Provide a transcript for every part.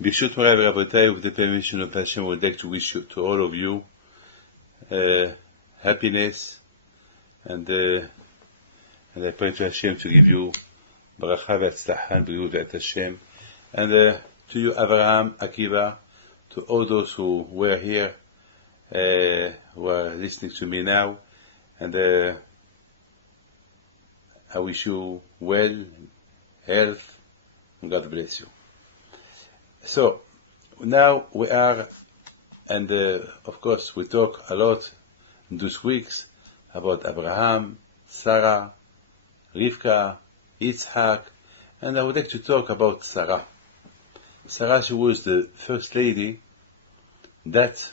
Bishut Morai Rabotai, with the permission of Hashem, I would like to wish to all of you happiness, and I pray to Hashem to give you Baracha v'Atzlacha and B'riut v'At Hashem, and to you, Avraham, Akiva, to all those who were here, who are listening to me now, and I wish you well, health, and God bless you. So, now we are, and of course we talk a lot in these weeks about Abraham, Sarah, Rivka, Yitzhak, and I would like to talk about Sarah. Sarah, she was the first lady that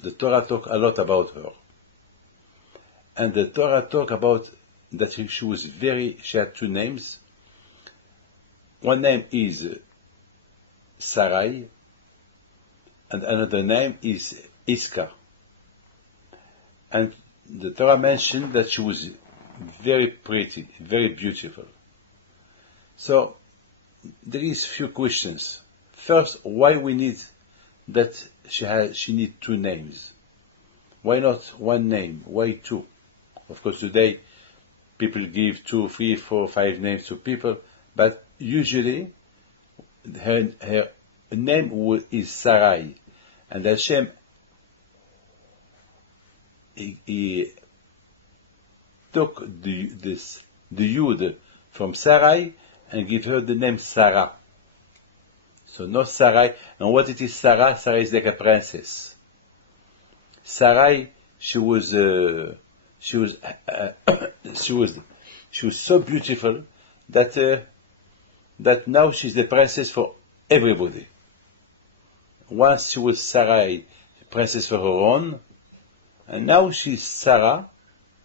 the Torah talk a lot about her. And the Torah talk about that she had two names. One name is Sarai, and another name is Iska. And the Torah mentioned that she was very pretty, very beautiful. So, there is few questions. First, why we need that she need two names? Why not one name? Why two? Of course, today, people give 2, 3, 4, 5 names to people, but usually, her name is Sarai, and Hashem he took the Yud from Sarai and give her the name Sarah. So not Sarai. And what it is Sarah? Sarah is like a princess. Sarai, she was so beautiful that now she's the princess for everybody. Once she was Sarai, princess for her own, and now she's Sarah,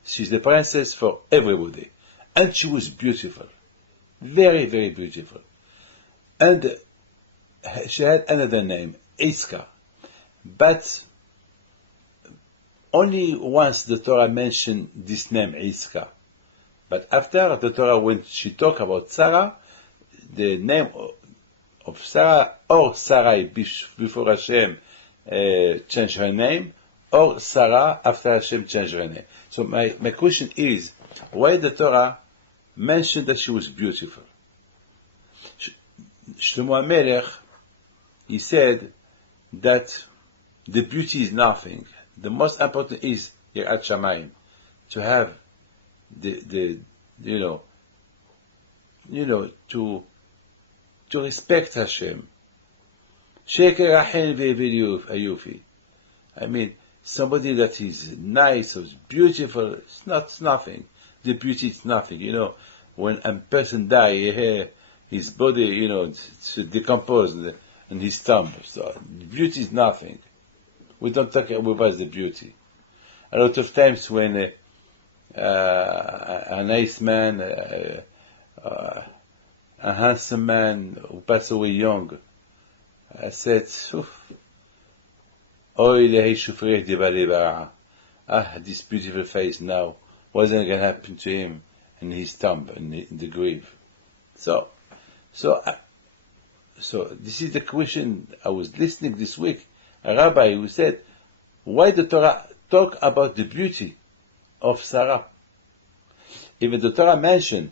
she's the princess for everybody. And she was beautiful. Very, very beautiful. And she had another name, Iska. But only once the Torah mentioned this name, Iska. But after the Torah, when she talked about Sarah, the name of Sarah, or Sarai before Hashem changed her name, or Sarah after Hashem changed her name. So my question is, why the Torah mentioned that she was beautiful? Shlomo HaMelech, he said that the beauty is nothing. The most important is Yirat Shamayim, to have to respect Hashem. Sheker Rachel ve'evil Ayufi. I mean, somebody that is nice or beautiful, it's nothing. The beauty is nothing. When a person dies, his body, it's decomposed and his tomb. So the beauty is nothing. We don't talk about the beauty. A lot of times when a nice man, a handsome man who passed away young, I said, this beautiful face now, what's going to happen to him in his tomb, in the grave? So this is the question. I was listening this week, a rabbi who said, why the Torah talk about the beauty of Sarah? Even the Torah mentioned,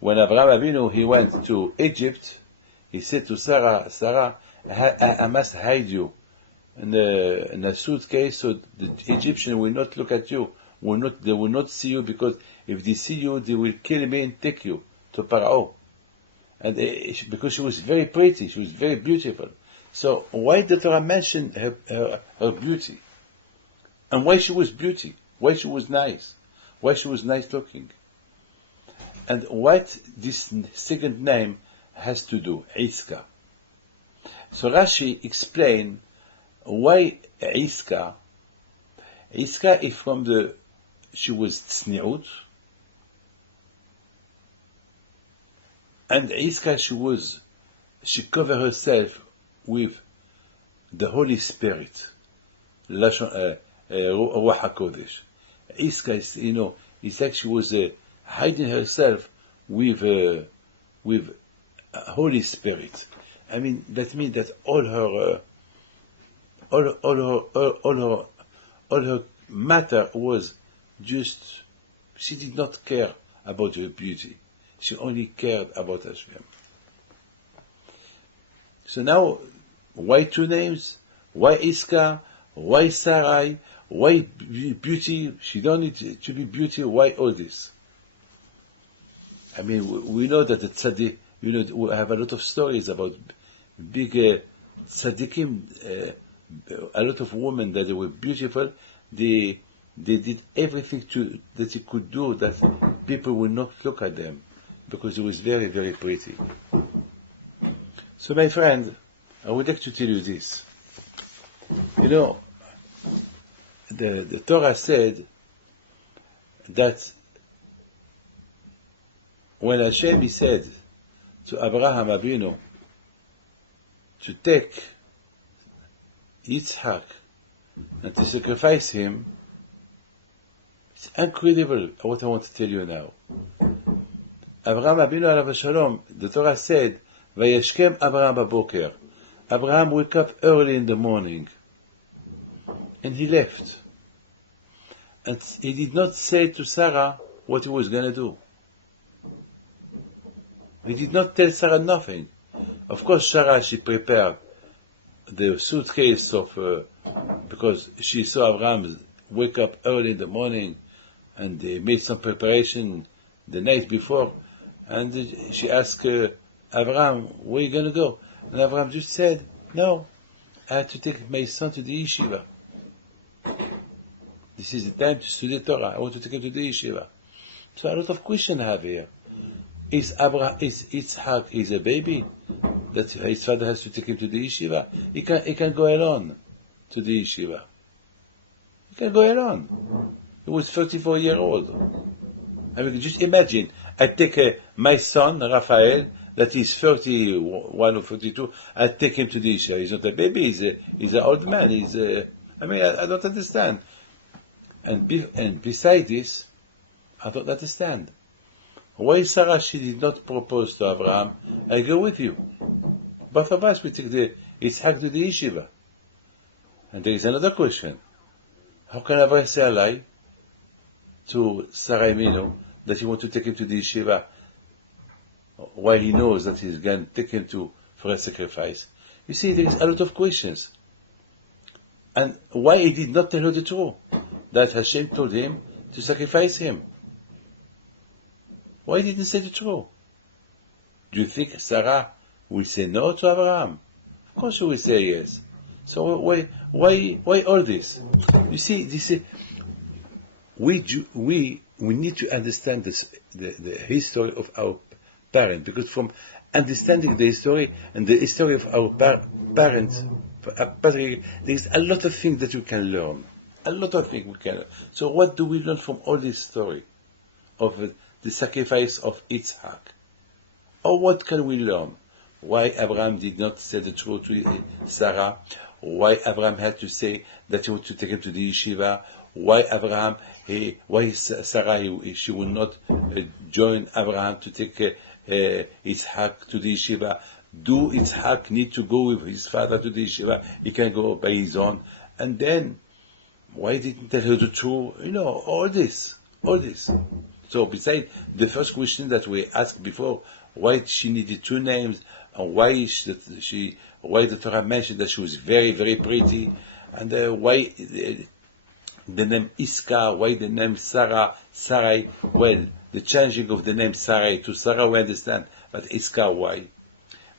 when Avraham Avinu, he went to Egypt, he said to Sarah, I must hide you in a suitcase so the Egyptian will not look at you, they will not see you, because if they see you, they will kill me and take you to Pharaoh. And because she was very pretty, she was very beautiful. So why did the Torah mention her beauty? And why she was beauty? Why she was nice? Why she was nice looking? And what this second name has to do, Iska. So Rashi explained why Iska. Iska is from she was tzniut, and Iska she covered herself with the Holy Spirit, Ruach HaKodesh. Iska is, it's like she was hiding herself with Holy Spirit. I mean, that means that all her, all her matter was just, she did not care about her beauty. She only cared about Hashem. So now, why two names? Why Iska? Why Sarai? Why beauty? She don't need to be beauty. Why all this? I mean, we know that the tzaddik, we have a lot of stories about big tzaddikim, a lot of women that they were beautiful. They did everything that they could do that people will not look at them because it was very, very pretty. So, my friend, I would like to tell you this. The Torah said that when Hashem he said to Abraham Avinu to take Yitzhak and to sacrifice him, it's incredible what I want to tell you now. Abraham Avinu alav shalom, the Torah said, Vayeshkem Abraham baboker. Abraham woke up early in the morning and he left. And he did not say to Sarah what he was going to do. He did not tell Sarah nothing. Of course, Sarah, she prepared the suitcase because she saw Abraham wake up early in the morning and they made some preparation the night before. And she asked Abraham, where are you going to go? And Abraham just said, no, I had to take my son to the yeshiva. This is the time to study Torah. I want to take him to the yeshiva. So a lot of questions I have here. Is Yitzhak is a baby that his father has to take him to the yeshiva? He can go alone to the yeshiva. He can go alone. He was 34 years old. I mean, just imagine, I take my son, Raphael, that is 31 or 42, I take him to the yeshiva. He's not a baby, he's an old man. I don't understand. And beside this, I don't understand. Why Sarah, she did not propose to Abraham, I go with you. Both of us, we take the Yitzhak to the yeshiva. And there is another question. How can Abraham say a lie to Sarah Aminu that he wants to take him to the yeshiva while he knows that he's going to take him for a sacrifice? You see, there is a lot of questions. And why he did not tell her the truth? That Hashem told him to sacrifice him. Why didn't he say the truth? Do you think Sarah will say no to Abraham? Of course she will say yes. So why all this? You see, we need to understand the history of our parents, because from understanding the history and the history of our parents, there is a lot of things that we can learn. A lot of things we can learn. So what do we learn from all this story of the sacrifice of Yitzhak? Or what can we learn? Why Abraham did not say the truth to Sarah? Why Abraham had to say that he wanted to take him to the yeshiva? Why Sarah, she would not join Abraham to take Yitzhak to the yeshiva? Do Yitzhak need to go with his father to the yeshiva? He can go by his own. And then, why didn't tell her the truth? All this. So besides the first question that we asked before, why she needed two names, and why the Torah mentioned that she was very, very pretty, and why the name Iska, why the name Sarai, well, the changing of the name Sarai to Sarah we understand, but Iska, why?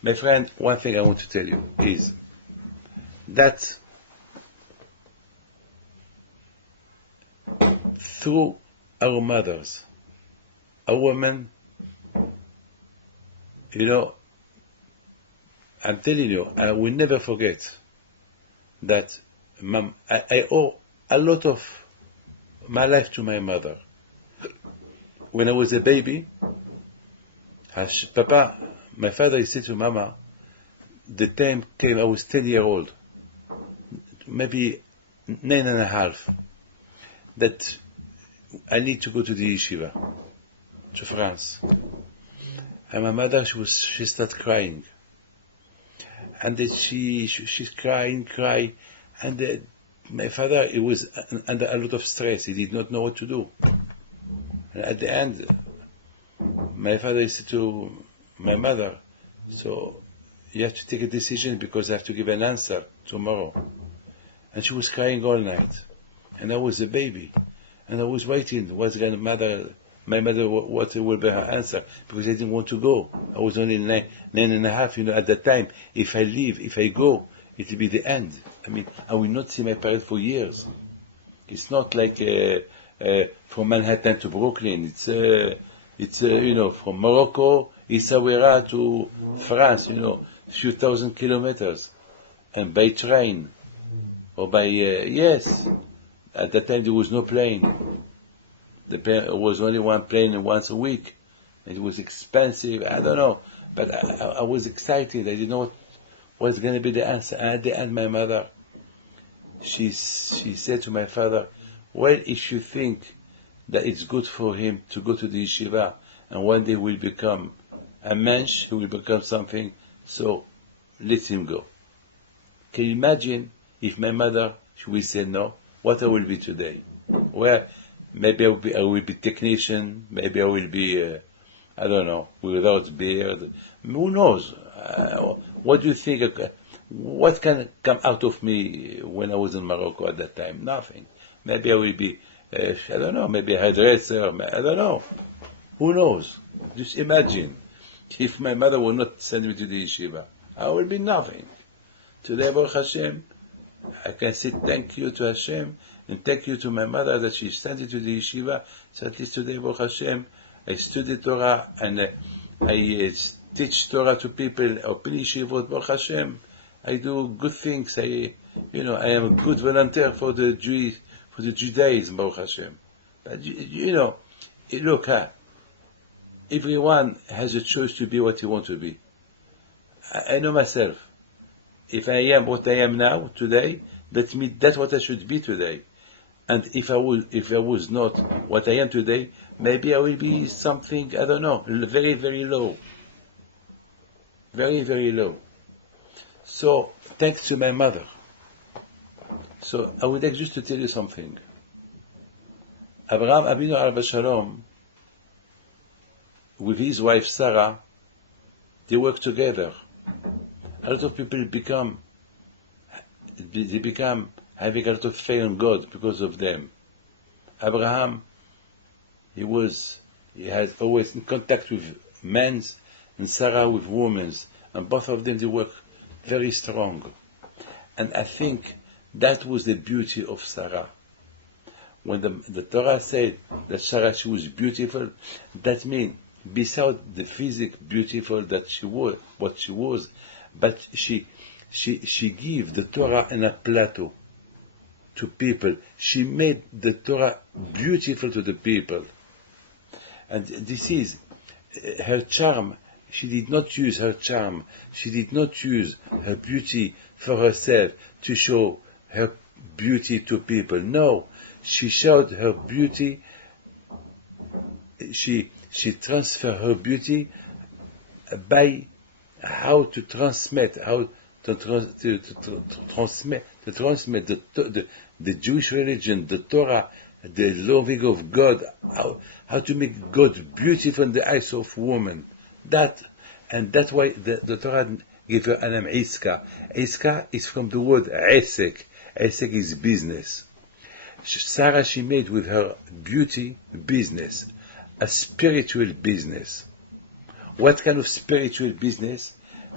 My friend, one thing I want to tell you is that through our mothers, a woman, I'm telling you, I will never forget that I owe a lot of my life to my mother. When I was a baby, my father said to Mama, the time came, I was 10 years old, maybe 9.5, that I need to go to the yeshiva, to France. And my mother, she started crying. and then she's crying, and my father, he was under a lot of stress. He did not know what to do. And at the end, my father said to my mother, so you have to take a decision because I have to give an answer tomorrow. And she was crying all night. And I was a baby. And I was waiting, my mother, what will be her answer? Because I didn't want to go. I was only nine and a half, at that time. If I leave, if I go, it will be the end. I mean, I will not see my parents for years. It's not like from Manhattan to Brooklyn. It's from Morocco, Essaouira to France, a few thousand kilometers. And by train, or by, yes, at that time there was no plane. There was only one plane once a week. It was expensive, I don't know. But I was excited, I didn't know what was going to be the answer. And at the end, my mother, she said to my father, well, if you think that it's good for him to go to the yeshiva, and one day will become a mensch, he will become something, so let him go. Can you imagine if my mother, she will say no, what I will be today? Well, maybe I will be technician, maybe I will be, I don't know, without beard. Who knows? What do you think? What can come out of me when I was in Morocco at that time? Nothing. Maybe I will be, I don't know, maybe a hairdresser, I don't know. Who knows? Just imagine if my mother would not send me to the yeshiva. I will be nothing. Today, Baruch Hashem, I can say thank you to Hashem and thank you to my mother that she sent me to the yeshiva. So at least today, Baruch Hashem, I study Torah and I teach Torah to people, open yeshivot, Baruch Hashem. I do good things. I am a good volunteer for the Judaism, Baruch Hashem. But look, everyone has a choice to be what he wants to be. I know myself. If I am what I am now, today, that's what I should be today. And if I was not what I am today, maybe I will be something, I don't know, very, very low. Very, very low. So, thanks to my mother. So, I would like just to tell you something. Abraham Avinu Alav Shalom, with his wife Sarah, they work together. A lot of people become having a lot of faith in God because of them. Abraham, he had always in contact with men, and Sarah with women, and both of them they work very strong. And I think that was the beauty of Sarah. When the Torah said that Sarah, she was beautiful, that means besides the physical beautiful that she was, what she was, but she gave the Torah in a plateau to people. She made the Torah beautiful to the people. And this is her charm. She did not use her charm. She did not use her beauty for herself to show her beauty to people. No, she showed her beauty. She transferred her beauty by how to transmit the Jewish religion, the Torah, the loving of God, how to make God beautiful in the eyes of women. That's why the Torah gave her a name Iska. Iska is from the word Esek. Esek is business. Sarah, she made with her beauty business, a spiritual business. What kind of spiritual business?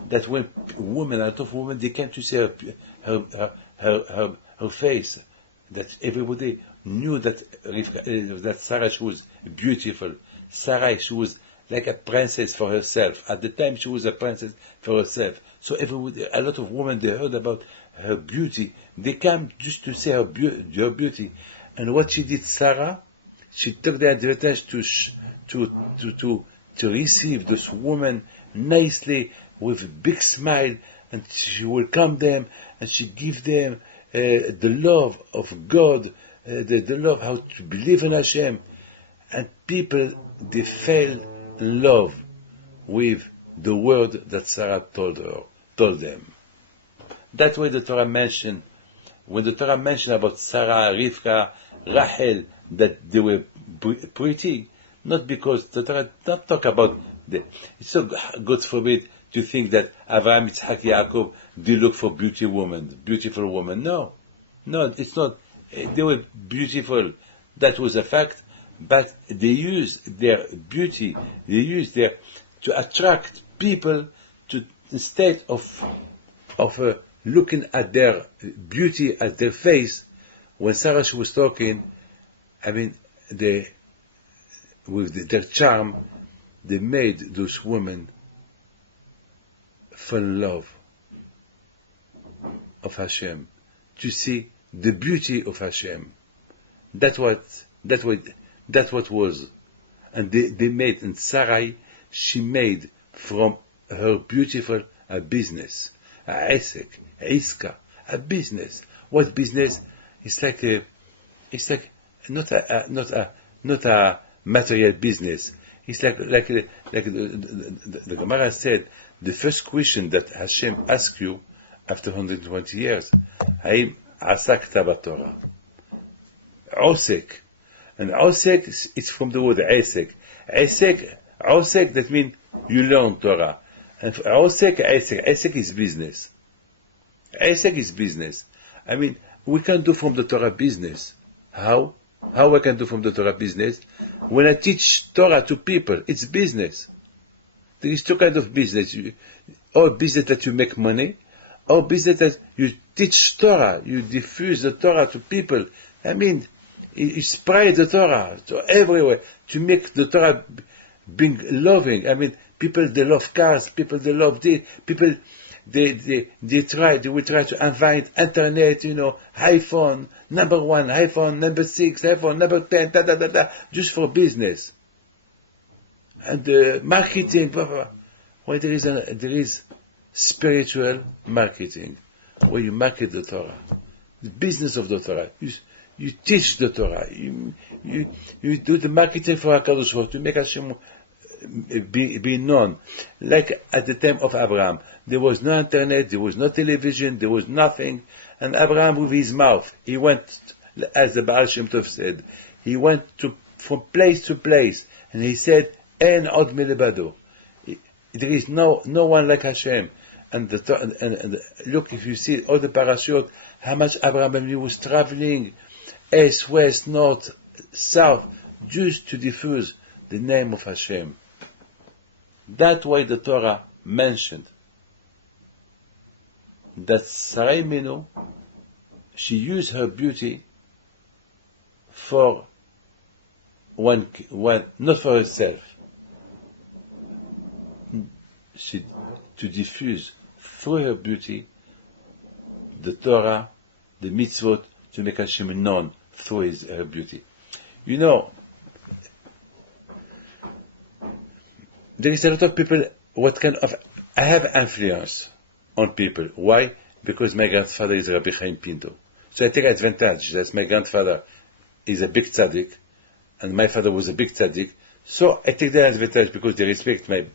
That when a lot of women, they came to see her face, that everybody knew that Sarah, she was beautiful. Sarah, she was like a princess for herself. At the time, she was a princess for herself. So a lot of women, they heard about her beauty. They came just to see her beauty. And what she did, Sarah, she took the advantage to receive this woman nicely with a big smile, and she welcomed them, and she gave them the love of God, the love how to believe in Hashem. And people, they fell in love with the word that Sarah told them. That's why the Torah mentioned, when the Torah mentioned about Sarah, Rivka, Rachel, that they were pretty, not because the Torah not talk about the, it's so God forbid to think that Avraham, Yitzhak, Yaakov, they look for beautiful woman. No, it's not. They were beautiful. That was a fact, but they used their beauty, to attract people to, instead of looking at their beauty, at their face. When Sarah was talking, I mean, with their charm, they made those women fall in love of Hashem, to see the beauty of Hashem. That's what was. And they made, and Sarai, she made from her beautiful a business, a esek, iska, a business. What business? It's like not a material business. It's like the Gemara said, the first question that Hashem asks you after 120 years, Haim asakta b'Torah. Osek. And osek, it's from the word esek. Osek, that means you learn Torah. And osek is business. Esek is business. I mean, we can do from the Torah business. How? How I can do from the Torah business? When I teach Torah to people, it's business. There is two kinds of business. Or business that you make money, or business that you teach Torah, you diffuse the Torah to people. I mean, you spread the Torah to everywhere, to make the Torah being loving. I mean, people, they love cars, people, they love this, people, they will try to invite internet, iPhone, number 1, iPhone, number 6, iPhone, number 10, just for business. And marketing, blah, blah, blah. Well, there is spiritual marketing, where you market the Torah, the business of the Torah. You teach the Torah. You do the marketing for HaKadosh Baruch Hu, to make Hashem be known. Like at the time of Abraham, there was no internet, there was no television, there was nothing. And Abraham, with his mouth, he went, as the Baal Shem Tov said, he went from place to place, and he said, "En od milebado." There is no one like Hashem. And look, if you see all the parashot, how much Abraham Avinu was traveling, east, west, north, south, just to diffuse the name of Hashem. That's why the Torah mentioned that Sarai Minu, she used her beauty for one, not for herself, to diffuse through her beauty the Torah, the mitzvot, to make Hashem known through her beauty. There is a lot of people, I have influence on people. Why? Because my grandfather is Rabbi Chaim Pinto. So I take advantage that my grandfather is a big tzaddik, and my father was a big tzaddik. So I take the advantage because they respect my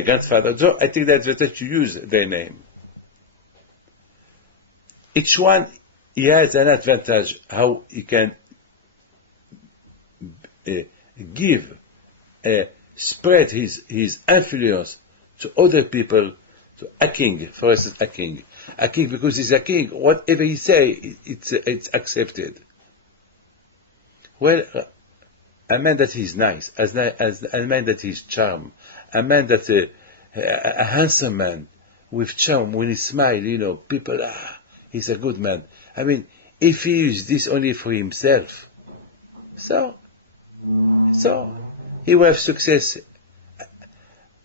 grandfather. So I take the advantage to use their name. Each one, he has an advantage how he can spread his influence to other people, to a king, for instance, a king because he's a king, whatever he say, it's accepted. Well, a man that is nice, as a man that is charm, a man that a handsome man with charm, when he smile, people, he's a good man. I mean, if he uses this only for himself, so he will have success,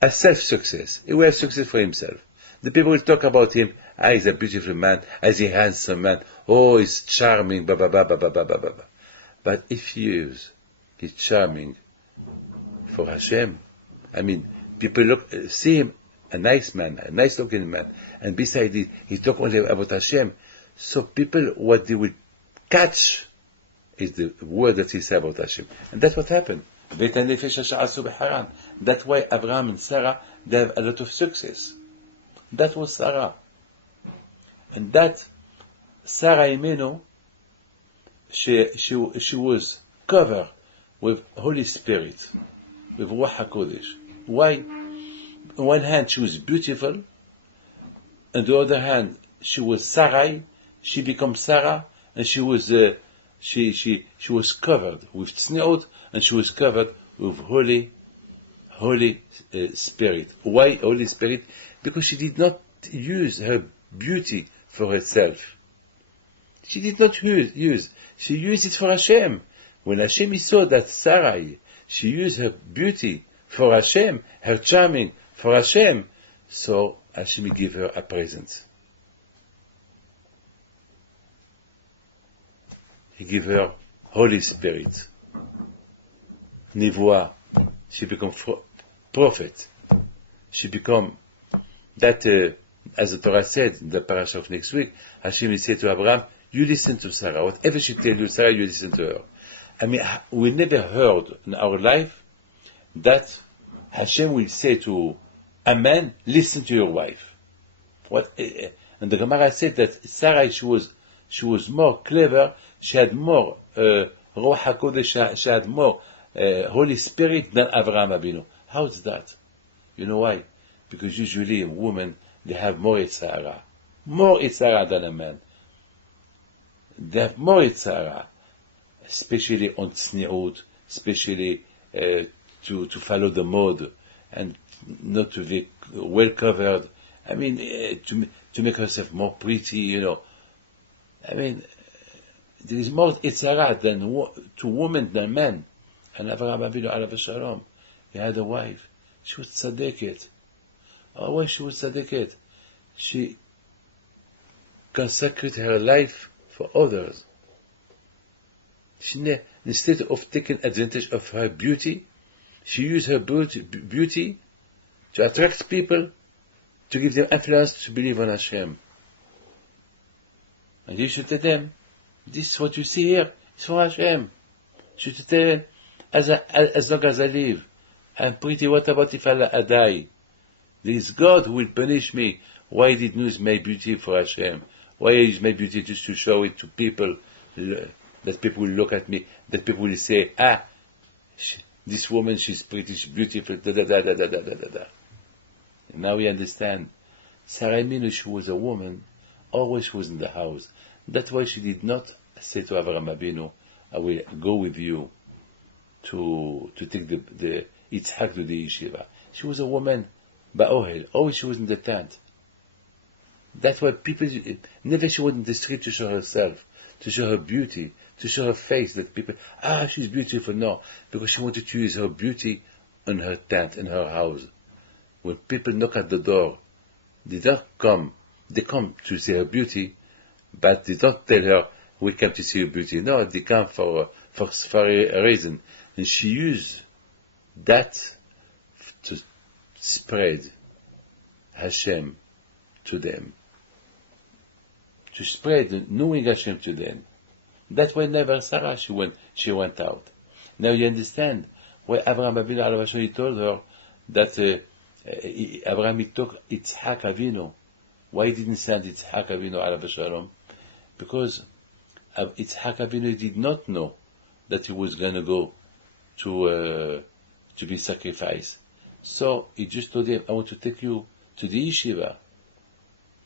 a self-success. He will have success for himself. The people will talk about him, he's a beautiful man, he's a handsome man, he's charming, blah, blah, blah, blah, blah, blah, blah, blah. But if he uses his charming for Hashem, I mean, people see him, a nice man, a nice looking man, and beside it, he talk only about Hashem. So people, what they will catch is the word that he said about Hashem. And that's what happened. That's why Abraham and Sarah, they have a lot of success. That was Sarah. And that Sarah Imenu, she was covered with Holy Spirit, with Ruach HaKodesh. Why? On one hand, she was beautiful. On the other hand, she was Sarai. She became Sarah, and she was covered with tzniut, and she was covered with Holy Spirit. Why Holy Spirit? Because she did not use her beauty for herself. She did not use. She used it for Hashem. When Hashem saw that Sarai, she used her beauty for Hashem, her charming for Hashem, so Hashem gave her a present. He gave her Holy Spirit. Nivoah. She became prophet. She become that, as the Torah said in the parasha of next week, Hashem will say to Abraham, you listen to Sarah. Whatever she tells you, Sarah, you listen to her. I mean, we never heard in our life that Hashem will say to a man, listen to your wife. And the Gemara said that Sarah, she was more clever, she had more Ruach HaKodesh, she had more Holy Spirit than Avraham Avinu. How is that? You know why? Because usually a woman, they have more Yitzhara than a man. They have more Yitzhara, especially on tzniut, especially to follow the mode, and not to be well covered. I mean, to make herself more pretty, you know. I mean, there is more Yitzhara to women than men. And Avraham Avinu alav shalom, he had a wife. She was tzaddiket. Oh, why she was tzaddiket? She consecrated her life for others. Instead of taking advantage of her beauty, she used her beauty to attract people, to give them influence to believe on Hashem. And you should tell them, this is what you see here, it's for Hashem. You should tell them, as long as I live, I'm pretty, what about if I die? There is God who will punish me. Why I didn't use my beauty for Hashem? Why I use my beauty just to show it to people, that people will look at me, that people will say, this woman, she's pretty, she's beautiful, da. And now we understand. Sarah Imenu, she was a woman, always she was in the house. That's why she did not say to Avraham Avinu, I will go with you to take the Yitzhak to the yeshiva. She was a woman, ba'ohel, always she was in the tent. That's why people, never she was in the street to show herself, to show her beauty, to show her face, that people, she's beautiful. No, because she wanted to use her beauty in her tent, in her house. When people knock at the door, they don't come, they come to see her beauty, but they don't tell her, we come to see your beauty. No, they come for a reason. And she used that to spread Hashem to them. To spread knowing Hashem to them. That's why never Sarah, she went out. Now you understand why Avraham Avinu alav shalom, he told her that Avraham took Yitzhak Avinu. Why he didn't send Yitzhak Avinu alav shalom? Because Yitzhak Avinu did not know that he was going to go to be sacrificed. So he just told him, I want to take you to the yeshiva.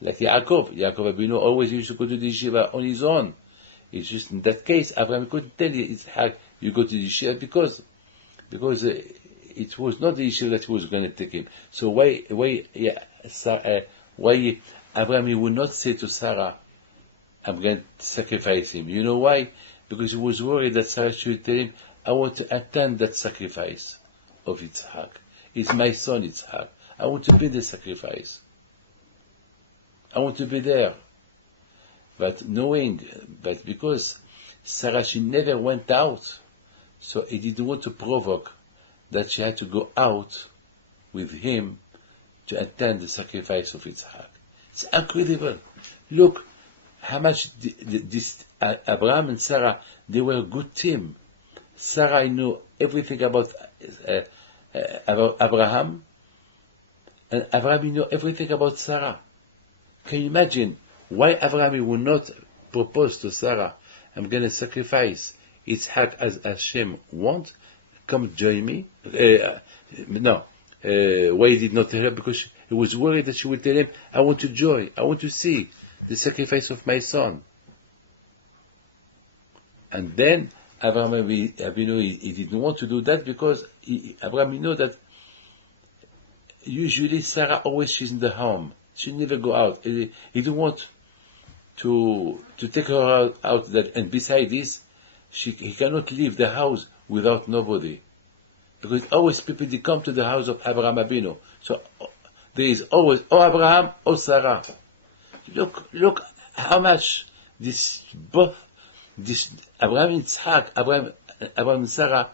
Like Yaakov Avinu always used to go to the yeshiva on his own. It's just in that case, Abraham couldn't tell you, you go to the yeshiva because it was not the yeshiva that he was going to take him. So why Abraham would not say to Sarah, I'm going to sacrifice him? You know why? Because he was worried that Sarah should tell him, I want to attend that sacrifice of Yitzhak. It's my son Yitzhak. I want to be the sacrifice. I want to be there. But because Sarah, she never went out, so he didn't want to provoke that she had to go out with him to attend the sacrifice of Yitzhak. It's incredible. Look how much Abraham and Sarah, they were a good team. Sarah knew everything about Abraham, and Abraham knew everything about Sarah. Can you imagine Why Abraham will not propose to Sarah, I'm going to sacrifice Yitzhak as Hashem want? Come join me. No. Why he did not tell her? Because he was worried that she would tell him, I want to joy. I want to see the sacrifice of my son. And then Abraham Avinu, he didn't want to do that because Abraham knew that usually Sarah always she's in the home. She never go out. He didn't want to take her out that, and beside this, he cannot leave the house without nobody. Because always people they come to the house of Abraham Avinu. So there is always or Abraham or Sarah. Look how much both Abraham and Yitzhak, Abraham and Sarah,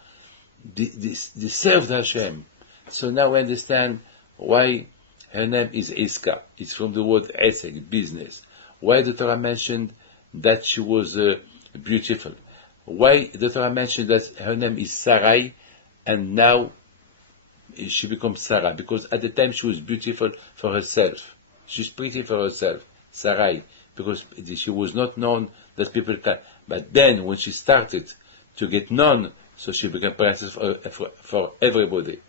they served Hashem. So now we understand why her name is Iska. It's from the word Esek, business. Why the Torah mentioned that she was beautiful. Why the Torah mentioned that her name is Sarai, and now she becomes Sarah. Because at the time she was beautiful for herself. She's pretty for herself, Sarai. Because she was not known that people can. But then when she started to get known, so she became princess for everybody.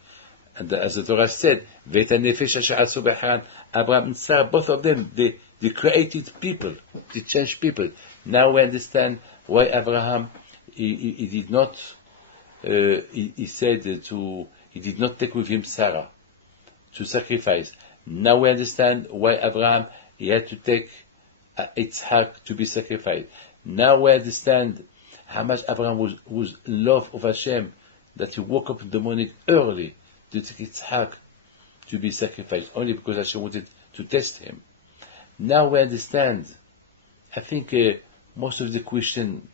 And as the Torah said, Abraham and Sarah, both of them, they created people, they changed people. Now we understand why Abraham, he did not, he said he did not take with him Sarah to sacrifice. Now we understand why Abraham, he had to take Yitzhak to be sacrificed. Now we understand how much Abraham was in love of Hashem, that he woke up in the morning early to take Yitzhak to be sacrificed, only because Hashem wanted to test him. Now we understand, I think most of the question,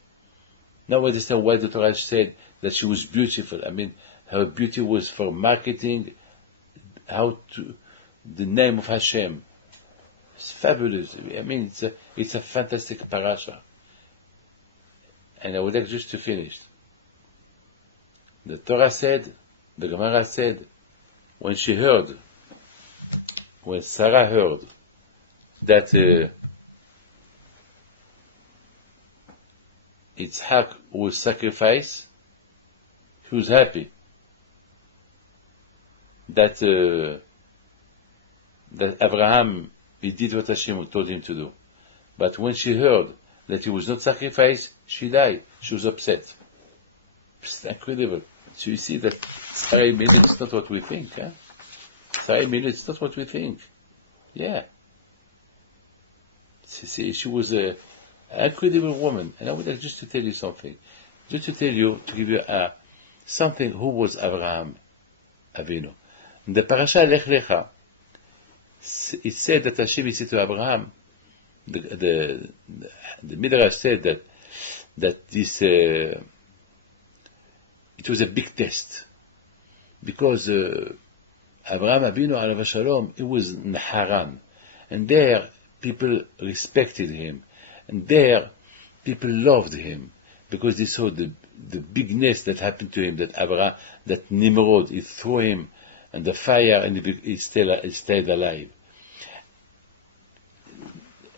now we understand why the Torah said that she was beautiful. I mean, her beauty was for marketing, the name of Hashem. It's fabulous. I mean, it's a fantastic parasha. And I would like just to finish. The Torah said, the Gemara said, when Sarah heard that Yitzhak was sacrificed, she was happy that Abraham, he did what Hashem told him to do. But when she heard that he was not sacrificed, she died. She was upset. It's incredible. So you see that Sarah made it's not what we think. Huh? Sarah made it's not what we think. Yeah. See, she was an incredible woman. And I would like just to tell you something. Just to tell you, to give you something, who was Abraham Avinu. In the parasha Lech Lecha, it said that Hashem said to Abraham, the Midrash said that this it was a big test, because Abraham Avinu alav shalom, it was in Haran, and there people respected him, and there people loved him because they saw the bigness that happened to him, that Nimrod, he threw him and the fire, and he stayed alive.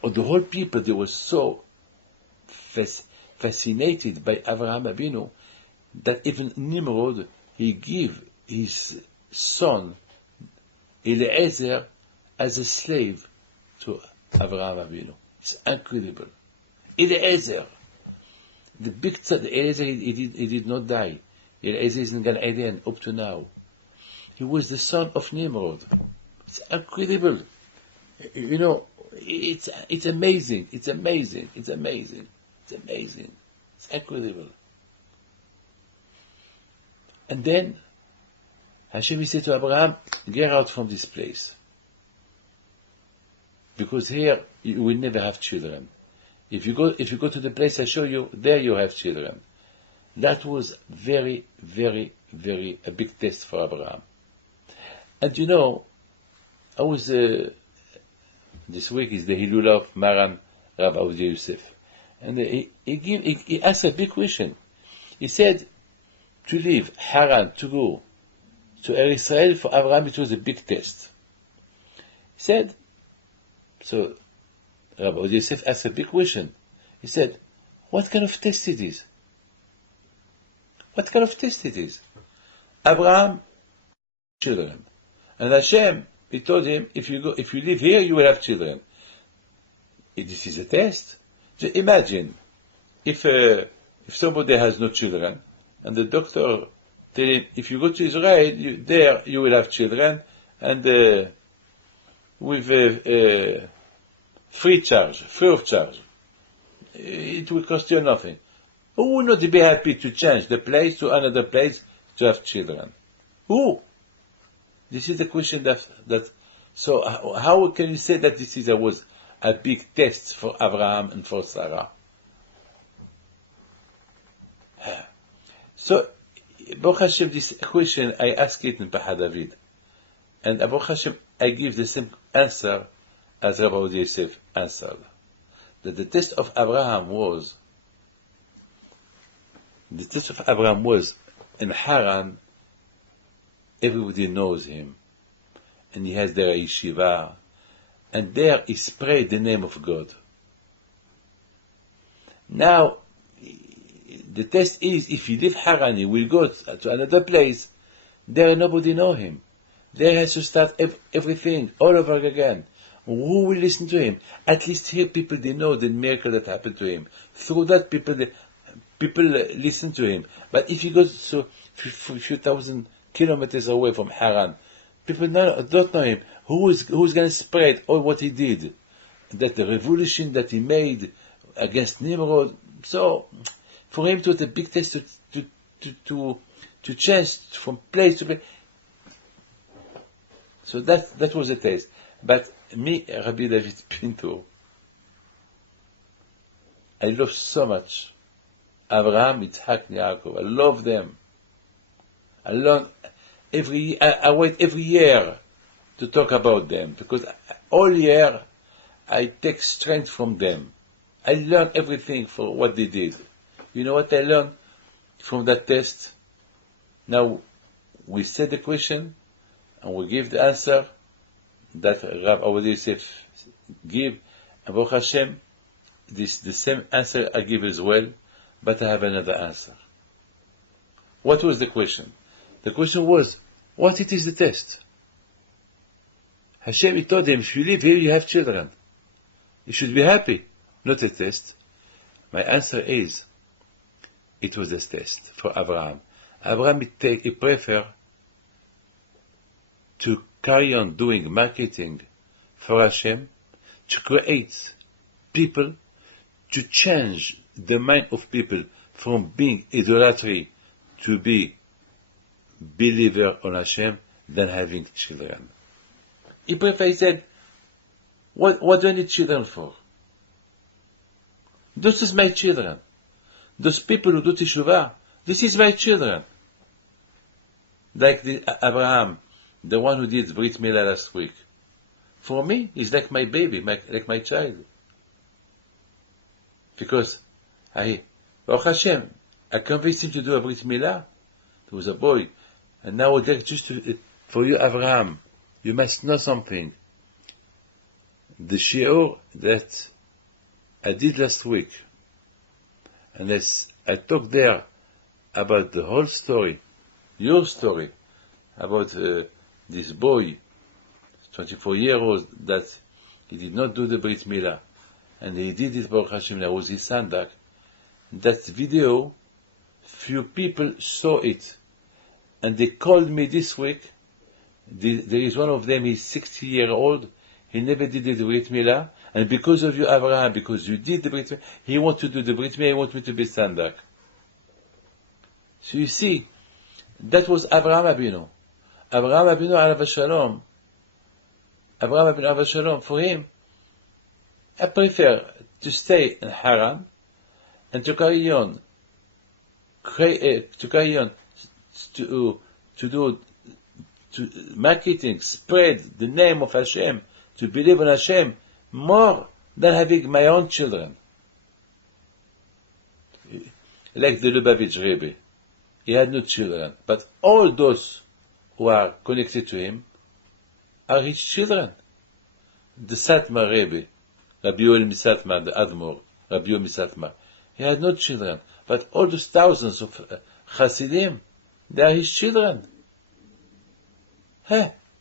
The whole people, they were so fascinated by Abraham Avinu that even Nimrod, he gave his son Eliezer as a slave to Abraham Avinu. It's incredible. Eliezer, the big tzad, Eliezer, he did not die. Eliezer is in Gan Eden up to now. He was the son of Nimrod. It's incredible. You know, it's amazing. It's amazing. It's amazing. It's amazing. It's incredible. And then Hashem said to Abraham, get out from this place. Because here you will never have children. If you go to the place I show you, there you have children. That was very, very, very a big test for Abraham. And you know, I was this week is the Hilul of Maran Rav Ovadia Yosef, and he asked a big question. He said, to leave Haran, to go to Eretz Israel, for Abraham it was a big test. He said, so Rabbi Yosef asked a big question. He said, what kind of test it is? What kind of test it is? Abraham, children. And Hashem, he told him, if you live here, you will have children. This is a test. Just imagine, if somebody has no children, and the doctor tell him, if you go to Israel, you will have children, and with free of charge. It will cost you nothing. Who will not be happy to change the place to another place to have children? Who? This is the question so how can you say that was a big test for Abraham and for Sarah? So, Baruch Hashem, this question, I asked it in Paha David. And Baruch Hashem, I give the same answer as Rabbi Yosef answered. That the test of Abraham was in Haran. Everybody knows him, and he has their yeshiva, and there he spread the name of God. Now, the test is, if he leave Haran, he will go to another place, there nobody know him. There he has to start everything all over again. Who will listen to him? At least here people, they know the miracle that happened to him. Through that people listen to him. But if he goes to a few thousand kilometers away from Haran, people don't know him. Who's going to spread all what he did? That the revolution that he made against Nimrod. So, for him to have a big test to change from place to place. So that was a test. But me, Rabbi David Pinto, I love so much Abraham, Yitzhak, Yaakov. I love them. I wait every year to talk about them, because all year I take strength from them. I learn everything for what they did. You know what I learned from that test? Now, we set the question, and we give the answer that Rav Avodah Yosef give, and Baruch Hashem, the same answer I give as well, but I have another answer. What was the question? The question was, what it is the test? Hashem, he told him, if you live here, you have children. You should be happy, not a test. My answer is, it was a test for Abraham. Abraham, he preferred to carry on doing marketing for Hashem, to create people, to change the mind of people from being idolatry to be believer on Hashem, than having children. He said, what do I need children for? This is my children. Those people who do teshuvah, this is my children. Like Abraham, the one who did Brit Milah last week. For me, he's like my baby, like my child. Because Baruch Hashem, I convinced him to do a Brit Milah. He was a boy. And now I'd like for you, Abraham, you must know something. The shiur that I did last week, and as I talked there about the whole story, your story, about this boy, 24-year-old, that he did not do the Brit Milah, and he did it, Baruch Hashem, that was his sandak. That video, few people saw it, and they called me this week. There is one of them, he's 60-year-old, he never did the Brit Milah, and because of you, Abraham, because you did the Brit Milah, he wants to do the Brit Milah, he wants me to be sandak. So you see, that was Abraham Abinu. Abraham Abinu alav shalom. Abraham Abinu alav shalom, for him, I prefer to stay in Haran and to carry on to do marketing, spread the name of Hashem, to believe in Hashem more than having my own children. Like the Lubavitch Rebbe, he had no children, but all those who are connected to him are his children. The Satmar Rebbe, Rabbi Yoel Misatma, the Admor, Rabbi Yoel Misatma. He had no children, but all those thousands of Hasidim, they are his children.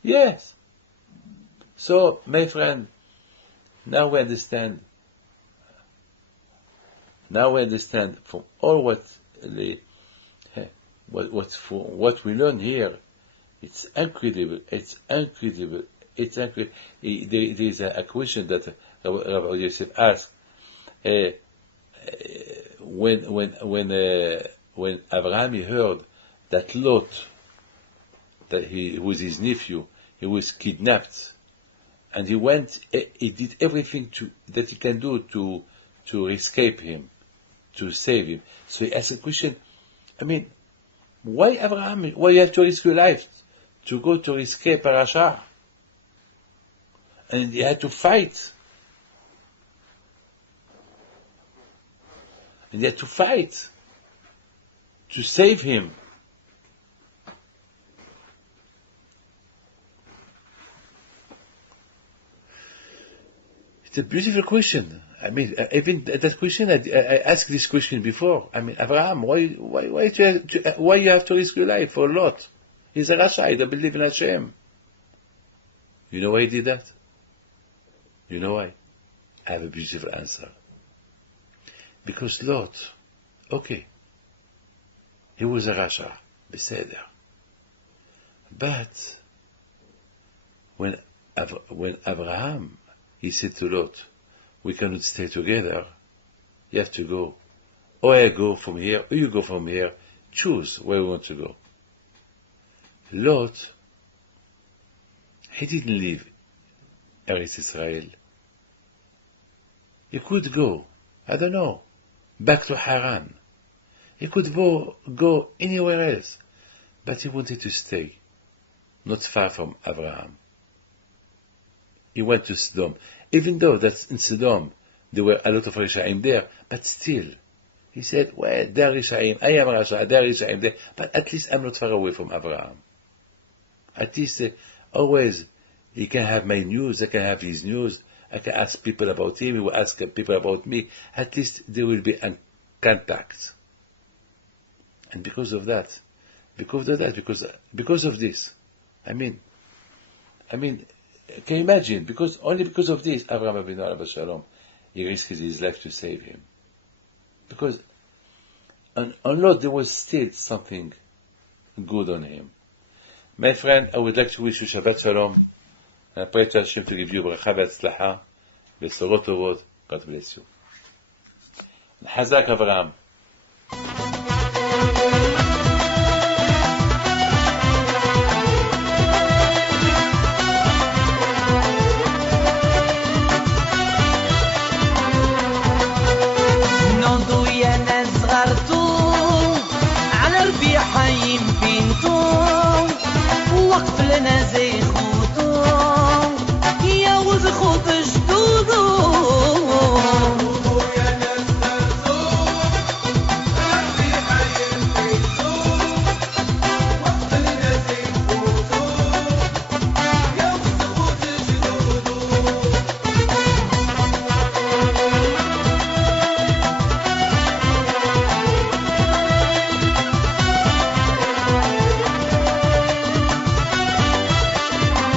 Yes. So, my friend, now we understand from all what we learn here. It's incredible. There is a question that Rabbi Yosef asked. When Abraham heard that Lot, that he was his nephew, he was kidnapped, and he did everything that he can do to escape him, to save him. So he asked a question. I mean, why Abraham? Why you have to risk your life to go to escape a Rasha? And he had to fight. And he had to fight to save him. It's a beautiful question. I mean, even that question, I asked this question before. I mean, Abraham, why you have to risk your life for Lot? He's a Rasha, he doesn't believe in Hashem. You know why he did that? You know why? I have a beautiful answer. Because Lot, okay, he was a Rasha, beseder. But when Abraham, he said to Lot, we cannot stay together, you have to go. Or I go from here, or you go from here, choose where we want to go. Lot, he didn't leave Eretz Israel. He could go, I don't know, back to Haran. He could go anywhere else, but he wanted to stay, not far from Abraham. He went to Sodom, even though that's in Sodom, there were a lot of Rishaim there, but still, he said, well, there Rishaim, I am Rasha, there Rishaim there, but at least I'm not far away from Abraham. At least, always, he can have my news, I can have his news, I can ask people about him, he will ask people about me, at least there will be a contact. And because of this, I mean, can you imagine? Only because of this, Avraham Avinu Alav Shalom, he risked his life to save him. Because on Lot there was still something good on him. My friend, I would like to wish you Shabbat Shalom. I pray to Hashem to give you bracha v'atzlacha, besorot tovot. God bless you. Chazak Avraham.